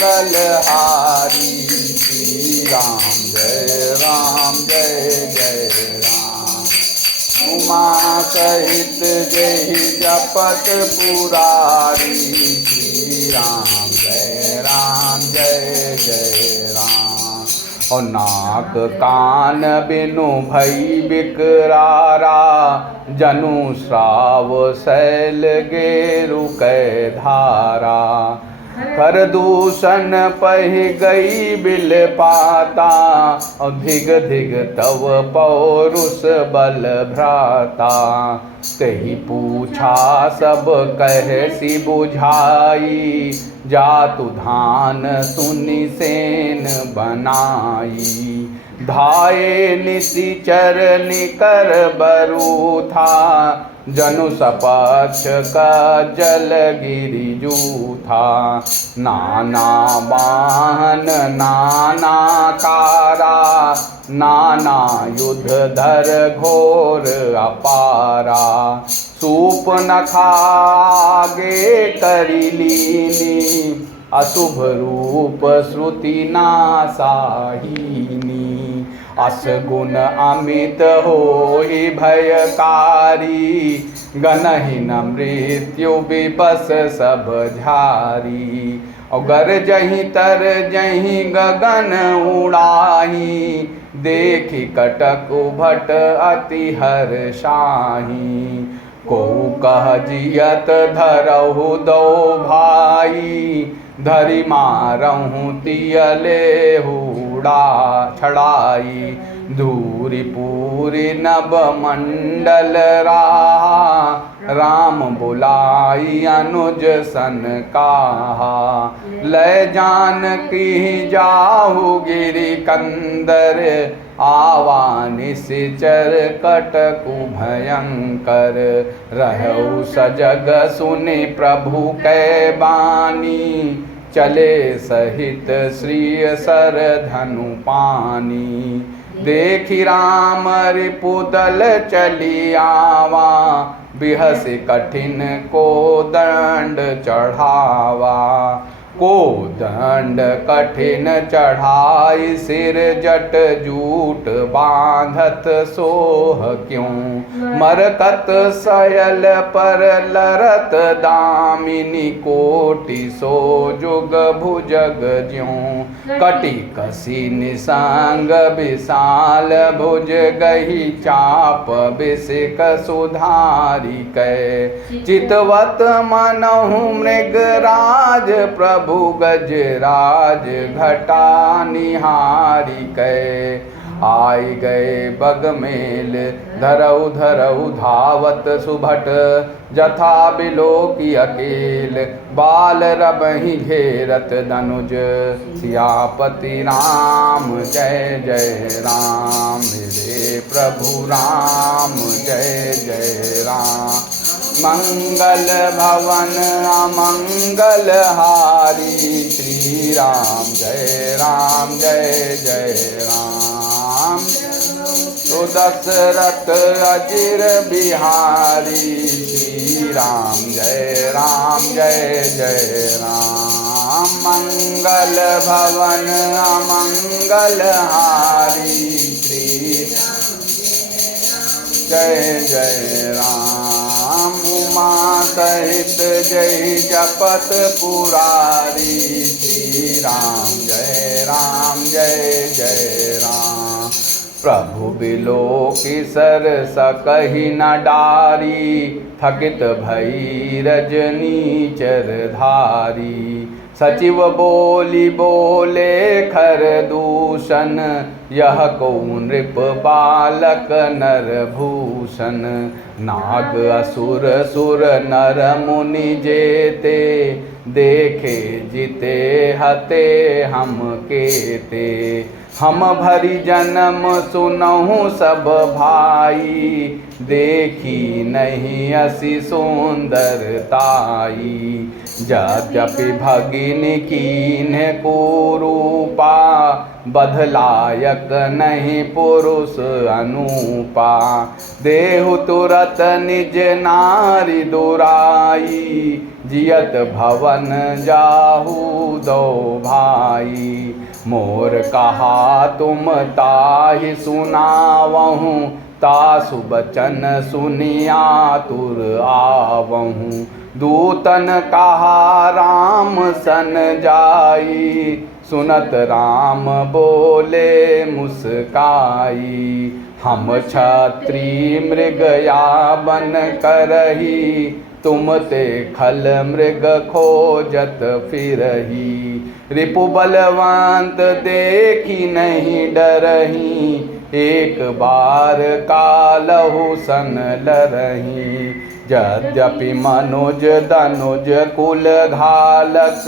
मंगलहारी। श्री राम जय जय राम। उमा सहित जय जपत पुरारी। श्री राम जय राम। और नाक कान बिनु भई बिकरारा, जनु श्राव शैल गेरु कै धारा। कर दूषण पहि गई बिल पाता, और धिग धिग तव पौरुष बल भ्राता। कही पूछा सब कहसी बुझाई, जातु धान सुनि सेन बनाई। धाये निशिचर निकर बरू था, जनु सपक्ष का जल गिरिजू था। नाना बाहन नाना कारा, नाना युद्ध धर घोर अपारा। सूप नखागे करी लीनी, अशुभ रूप श्रुति नासाहीनी। अस गुण अमित होई भयकारी, गनहीन मृत्यु विपस सब झारी। अगर जहीं तर जहीं गगन उड़ाही, देखी कटक भट अति हर्षाही। को कह जियत धरहु दो भाई, धरि मारहु तियले हुड़ा छड़ाई। धूरी पूरी नभ मंडल राहा, राम बुलाई अनुज सन काहा। लय जानकी जाहु गिरि कंदर, आवा निशिचर कटकु भयंकर। रहु सजग सुनि प्रभु कै बानी, चले सहित श्री सर धनु पानी। देखि राम रिपुदल चली आवा, बिहसि कठिन को दंड चढ़ावा। को दंड कठिन चढ़ाई, सिर जट जूट बांधत सोह क्यों। मरकत सयल पर लरत दामिनी, कोटि सो जुग भुजग ज्यों। कटि कसी निसंग विशाल भुज, गही चाप बिसिक सुधारी कै। चितवत मनहु मृगराज, प्रभु गजराज घटा निहारी कै। आई गए बगमेल धरऊ धावत सुभट, जथा बिलोकी अकेल। बाल रबहि घेरत धनुज, सियापति राम जय राम। मेरे प्रभु राम जय राम। मंगल भवन अमंगल हारी, श्री राम जय राम। तो दशरथ अजिर बिहारी, श्री राम जय राम। मंगल भवन अमंगल हारी, श्री जय राम। उमा सहित जय जपत पुरारी, श्री राम जय राम। प्रभु बिलोकी सर सकहि न डारी, थकित भई रजनी चरधारी। सचिव बोली बोले खर दूषण, यह को नृप बालक नर भूषण। नाग असुर सुर नर मुनि जेते, देखे जिते हते हम केते। हम भरी जन्म सुनहु सब भाई, देखी नहीं असी सुंदरताई। यद्यपि भगिनी कीन्ह कुरूपा, बधलायक नहीं पुरुष अनूपा। देहु तुरत निज नारी दुराई, जियत भवन जाहु दो भाई। मोर कहा तुम ताहि सुनावहूँ, तासु बचन सुनिया तुर आवहूँ। दूतन कहा राम सन जाई, सुनत राम बोले मुस्काई। हम क्षत्रिय मृग या बन करही, तुम ते खल मृग खोजत फिरही। रिपु बलवंत देखी नहीं डरही, एक बार कालहु सन लरही। यद्यपि मनुज धनुज कुल घालक,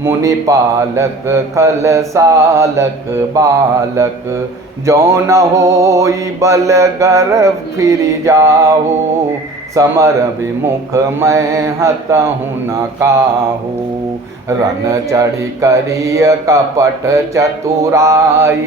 मुनि पालक खल सालक बालक। जो न होई बल गर्भ फिर जाहू, समर विमुख मैं हतहु न काहू। रन चढ़ी करिय कपट चतुराई,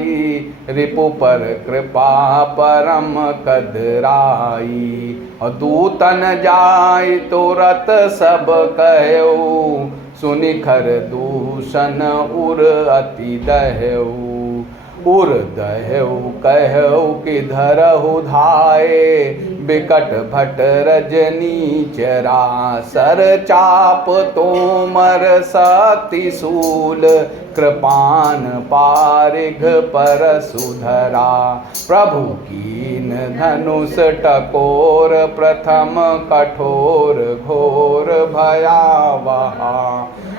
रिपु पर कृपा परम कदराई। और दूतन जाय तुरत सब कहऊ, सुनि खर दूषण उर अति दहऊ। उर दहऊ कहऊ कि धरहु धाये, बिकट भट रजनी चरा। सर चाप तोमर शक्ति शूल, कृपान पारिघ पर सुधरा। प्रभु कीन धनुष टकोर, प्रथम कठोर घोर भयावहा।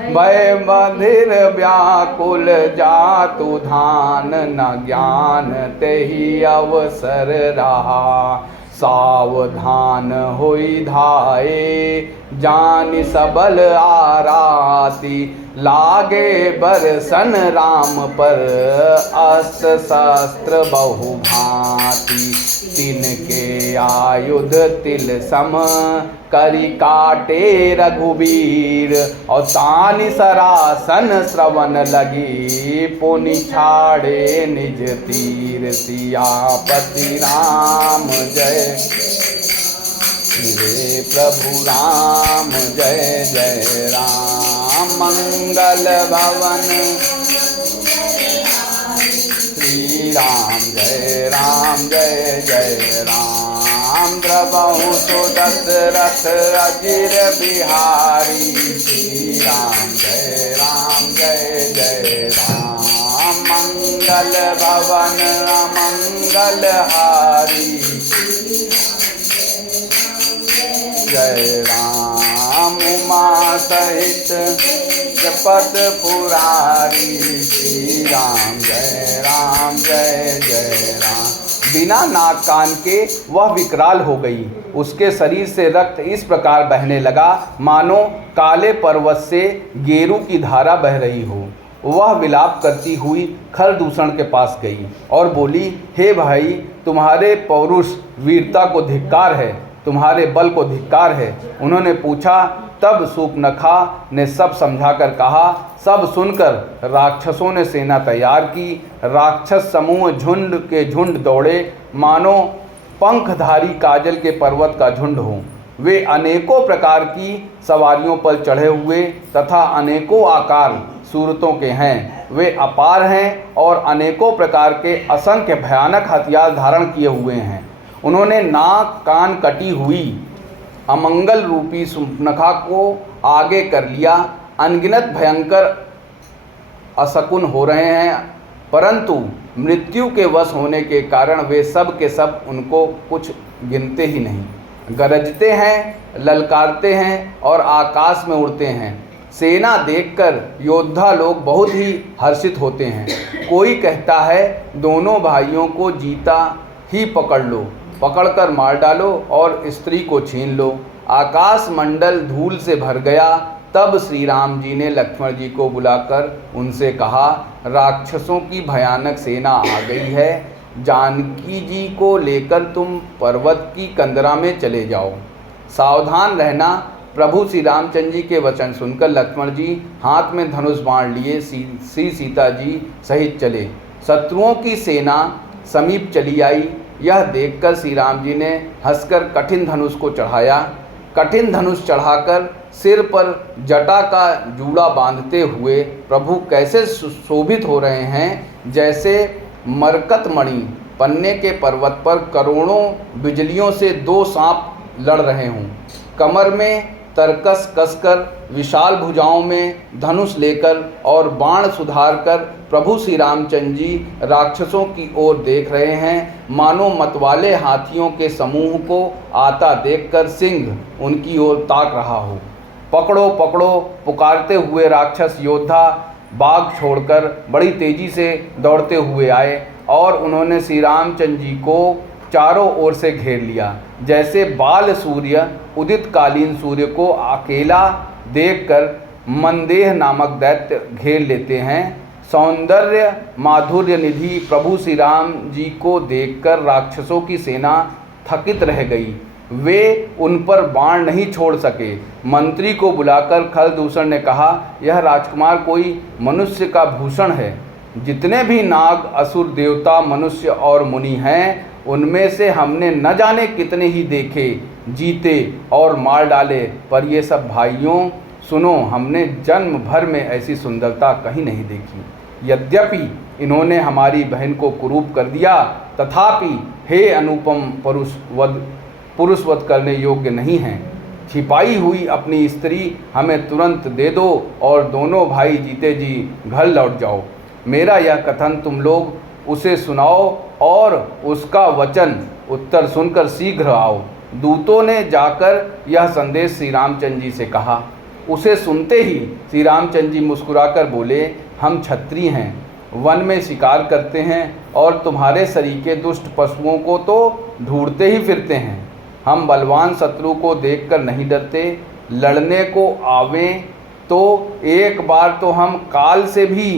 भय बधिर व्याकुल जातु धान, न ज्ञान तेहि अवसर रहा। सावधान होई धाये, जानि सबल आराती। लागे बरसन राम पर, अस्त्र शस्त्र बहु भांति। तिनके आयुध तिल सम, करि काटे रघुबीर। और तानि सरासन श्रवण लगी, पुनि छाड़े निज तीर। सियापति राम जय हे प्रभु राम जय जय राम। मंगल भवन श्री राम जय जय राम। द्रवहु तो दशरथ अजिर बिहारी, श्री राम जय जय राम। मंगल भवन अमंगल हारी, जय राम। उमा सहित जपत पुरारी, श्री राम जय राम। बिना नाक कान के वह विकराल हो गई। उसके शरीर से रक्त इस प्रकार बहने लगा, मानो काले पर्वत से गेरू की धारा बह रही हो। वह विलाप करती हुई खरदूषण के पास गई और बोली, हे भाई, तुम्हारे पौरुष वीरता को धिक्कार है, तुम्हारे बल को धिक्कार है। उन्होंने पूछा, तब सूर्पनखा ने सब समझाकर कहा। सब सुनकर राक्षसों ने सेना तैयार की। राक्षस समूह झुंड के झुंड दौड़े, मानो पंखधारी काजल के पर्वत का झुंड हो। वे अनेकों प्रकार की सवारियों पर चढ़े हुए तथा अनेकों आकार सूरतों के हैं। वे अपार हैं और अनेकों प्रकार के असंख्य भयानक हथियार धारण किए हुए हैं। उन्होंने नाक कान कटी हुई अमंगल रूपी सूर्पनखा को आगे कर लिया। अनगिनत भयंकर असकुन हो रहे हैं, परंतु मृत्यु के वश होने के कारण वे सब के सब उनको कुछ गिनते ही नहीं। गरजते हैं, ललकारते हैं और आकाश में उड़ते हैं। सेना देखकर योद्धा लोग बहुत ही हर्षित होते हैं। कोई कहता है, दोनों भाइयों को जीता ही पकड़ लो, पकड़कर मार डालो और स्त्री को छीन लो। आकाश मंडल धूल से भर गया। तब श्री राम जी ने लक्ष्मण जी को बुलाकर उनसे कहा, राक्षसों की भयानक सेना आ गई है। जानकी जी को लेकर तुम पर्वत की कंदरा में चले जाओ। सावधान रहना, प्रभु श्री रामचंद्र जी के वचन सुनकर लक्ष्मण जी हाथ में धनुष बाण लिए श्री सीता जी सहित चले। शत्रुओं की सेना समीप चली आई। यह देखकर श्री राम जी ने हंसकर कठिन धनुष को चढ़ाया। कठिन धनुष चढ़ाकर सिर पर जटा का जूड़ा बांधते हुए प्रभु कैसे सुशोभित हो रहे हैं, जैसे मरकत मणि पन्ने के पर्वत पर करोड़ों बिजलियों से दो सांप लड़ रहे हों। कमर में तरकस कसकर, विशाल भुजाओं में धनुष लेकर और बाण सुधार कर प्रभु श्री रामचंद्र जी राक्षसों की ओर देख रहे हैं। मानो मतवाले हाथियों के समूह को आता देखकर सिंह उनकी ओर ताक रहा हो। पकड़ो पकड़ो पुकारते हुए राक्षस योद्धा बाघ छोड़कर बड़ी तेजी से दौड़ते हुए आए और उन्होंने श्री रामचंद्र जी को चारों ओर से घेर लिया। जैसे बाल सूर्य उदित कालीन सूर्य को अकेला देखकर मंदेह नामक दैत्य घेर लेते हैं। सौंदर्य माधुर्य निधि प्रभु श्री राम जी को देखकर राक्षसों की सेना थकित रह गई। वे उन पर बाण नहीं छोड़ सके। मंत्री को बुलाकर खरदूषण ने कहा, यह राजकुमार कोई मनुष्य का भूषण है। जितने भी नाग असुर देवता मनुष्य और मुनि हैं, उनमें से हमने न जाने कितने ही देखे, जीते और मार डाले, पर ये सब भाइयों सुनो, हमने जन्म भर में ऐसी सुंदरता कहीं नहीं देखी। यद्यपि इन्होंने हमारी बहन को कुरूप कर दिया, तथापि हे अनुपम पुरुषवध करने योग्य नहीं हैं। छिपाई हुई अपनी स्त्री हमें तुरंत दे दो और दोनों भाई जीते जी घर लौट जाओ। मेरा यह कथन तुम लोग उसे सुनाओ और उसका वचन उत्तर सुनकर शीघ्र आओ। दूतों ने जाकर यह संदेश श्री रामचंद्र जी से कहा। उसे सुनते ही श्री रामचंद्र जी मुस्कुराकर बोले, हम क्षत्रिय हैं, वन में शिकार करते हैं और तुम्हारे सरीखे दुष्ट पशुओं को तो ढूंढते ही फिरते हैं। हम बलवान शत्रु को देखकर नहीं डरते। लड़ने को आवें तो एक बार तो हम काल से भी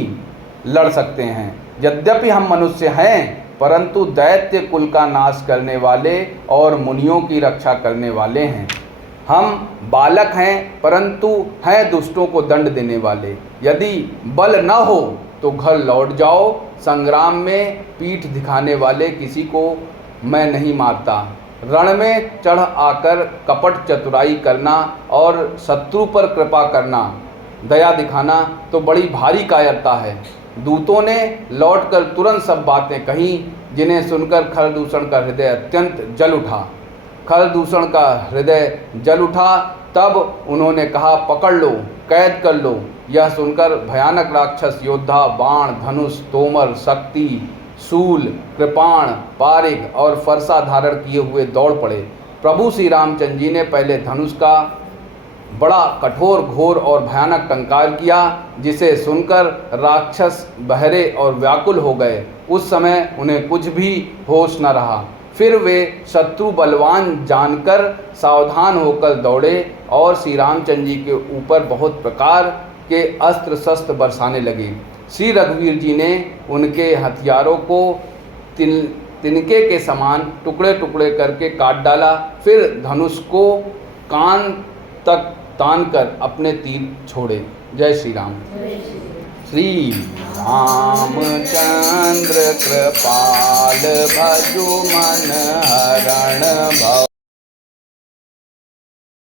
लड़ सकते हैं। यद्यपि हम मनुष्य हैं, परंतु दैत्य कुल का नाश करने वाले और मुनियों की रक्षा करने वाले हैं। हम बालक हैं, परंतु हैं दुष्टों को दंड देने वाले। यदि बल न हो तो घर लौट जाओ। संग्राम में पीठ दिखाने वाले किसी को मैं नहीं मारता। रण में चढ़ आकर कपट चतुराई करना और शत्रु पर कृपा करना, दया दिखाना तो बड़ी भारी कायरता है। दूतों ने लौटकर तुरंत सब बातें कहीं, जिन्हें सुनकर खरदूषण का हृदय अत्यंत जल उठा। खरदूषण का हृदय जल उठा। तब उन्होंने कहा, पकड़ लो, कैद कर लो। यह सुनकर भयानक राक्षस योद्धा बाण, धनुष, तोमर, शक्ति, शूल, कृपाण, पारिक और फरसा धारण किए हुए दौड़ पड़े। प्रभु श्री रामचंद्र जी ने पहले धनुष का बड़ा कठोर, घोर और भयानक टंकार किया, जिसे सुनकर राक्षस बहरे और व्याकुल हो गए। उस समय उन्हें कुछ भी होश न रहा। फिर वे शत्रु बलवान जानकर सावधान होकर दौड़े और श्री रामचंद्र जी के ऊपर बहुत प्रकार के अस्त्र शस्त्र बरसाने लगे। श्री रघुवीर जी ने उनके हथियारों को तिनके के समान टुकड़े टुकड़े करके काट डाला। फिर धनुष को कान तक तानकर अपने तीर छोड़े। जय श्री राम। श्री रामचंद्र कृपाल भजो मन हरण भव।